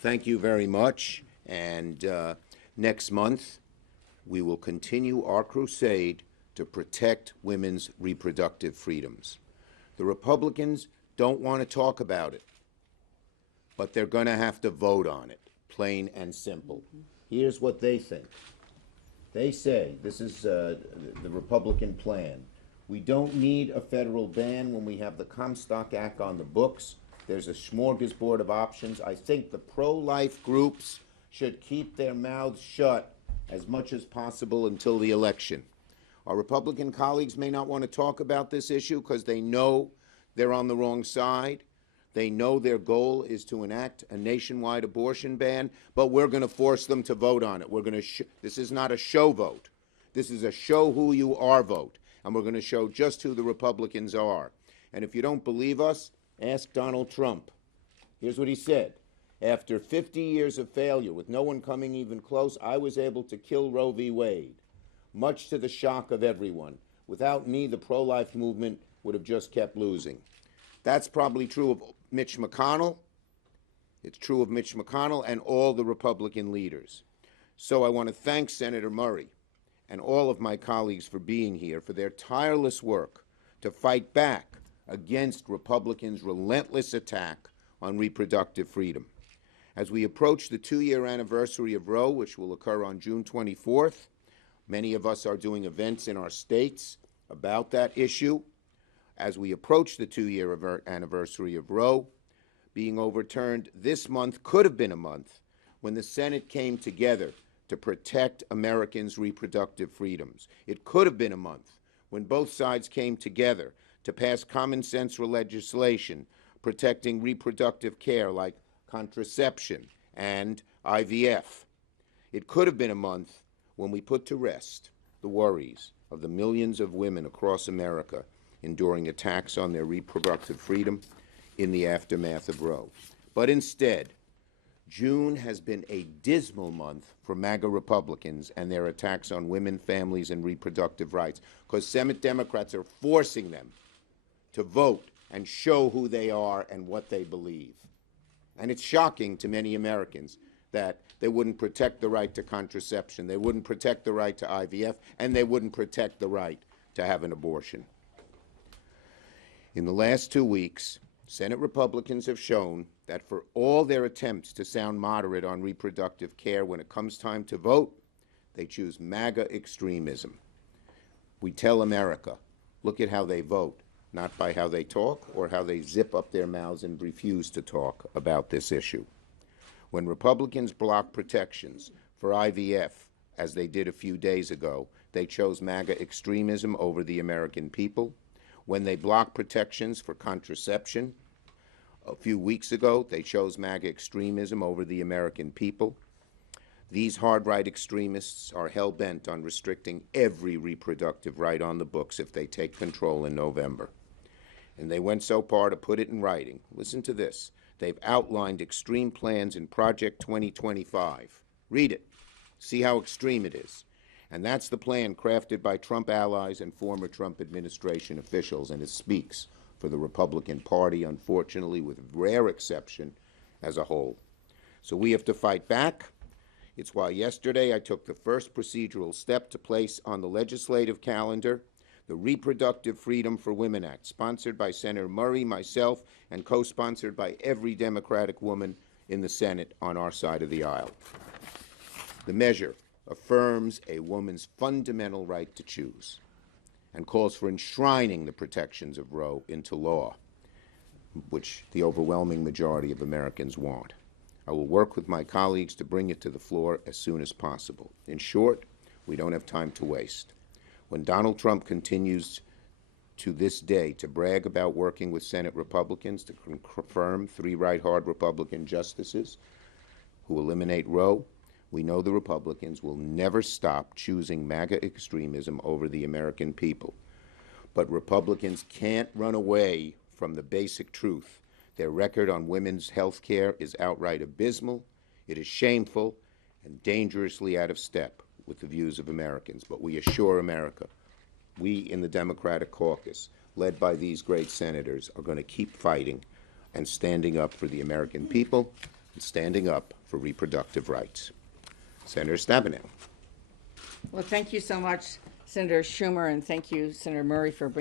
Thank you very much. And next month, we will continue our crusade to protect women's reproductive freedoms. The Republicans don't want to talk about it, but they're going to have to vote on it, plain and simple. Here's what they think. They say, this is the Republican plan, we don't need a federal ban when we have the Comstock Act on the books. There's a smorgasbord of options. I think the pro-life groups should keep their mouths shut as much as possible until the election. Our Republican colleagues may not want to talk about this issue because they know they're on the wrong side. They know their goal is to enact a nationwide abortion ban, but we're going to force them to vote on it. We're going to this is not a show vote. This is a show who you are vote, and we're going to show just who the Republicans are. And if you don't believe us, ask Donald Trump. Here's what he said. After 50 years of failure, with no one coming even close, I was able to kill Roe v. Wade, much to the shock of everyone. Without me, the pro-life movement would have just kept losing. That's probably true of Mitch McConnell. It's true of Mitch McConnell and all the Republican leaders. So I want to thank Senator Murray and all of my colleagues for being here, for their tireless work to fight back against Republicans' relentless attack on reproductive freedom. As we approach the 2-year anniversary of Roe, which will occur on June 24th, many of us are doing events in our states about that issue. As we approach the 2-year anniversary of Roe being overturned, this month could have been a month when the Senate came together to protect Americans' reproductive freedoms. It could have been a month when both sides came together to pass common sense legislation protecting reproductive care like contraception and IVF. It could have been a month when we put to rest the worries of the millions of women across America enduring attacks on their reproductive freedom in the aftermath of Roe. But instead, June has been a dismal month for MAGA Republicans and their attacks on women, families, and reproductive rights, because Senate Democrats are forcing them to vote and show who they are and what they believe. And it's shocking to many Americans that they wouldn't protect the right to contraception, they wouldn't protect the right to IVF, and they wouldn't protect the right to have an abortion. In the last 2 weeks, Senate Republicans have shown that for all their attempts to sound moderate on reproductive care, when it comes time to vote, they choose MAGA extremism. We tell America, look at how they vote, not by how they talk or how they zip up their mouths and refuse to talk about this issue. When Republicans block protections for IVF, as they did a few days ago, they chose MAGA extremism over the American people. When they block protections for contraception, a few weeks ago, they chose MAGA extremism over the American people. These hard-right extremists are hell-bent on restricting every reproductive right on the books if they take control in November. And they went so far to put it in writing. Listen to this. They've outlined extreme plans in Project 2025. Read it. See how extreme it is. And that's the plan crafted by Trump allies and former Trump administration officials, and it speaks for the Republican Party, unfortunately, with rare exception, as a whole. So we have to fight back. It's why yesterday I took the first procedural step to place on the legislative calendar the Reproductive Freedom for Women Act, sponsored by Senator Murray, myself, and co-sponsored by every Democratic woman in the Senate on our side of the aisle. The measure affirms a woman's fundamental right to choose and calls for enshrining the protections of Roe into law, which the overwhelming majority of Americans want. I will work with my colleagues to bring it to the floor as soon as possible. In short, we don't have time to waste. When Donald Trump continues to this day to brag about working with Senate Republicans to confirm 3 right-hard Republican justices who eliminate Roe, we know the Republicans will never stop choosing MAGA extremism over the American people. But Republicans can't run away from the basic truth. Their record on women's health care is outright abysmal, it is shameful, and dangerously out of step with the views of Americans. But we assure America, we in the Democratic caucus, led by these great senators, are going to keep fighting and standing up for the American people, and standing up for reproductive rights. Senator Stabenow. Well, thank you so much, Senator Schumer, and thank you, Senator Murray, for bringing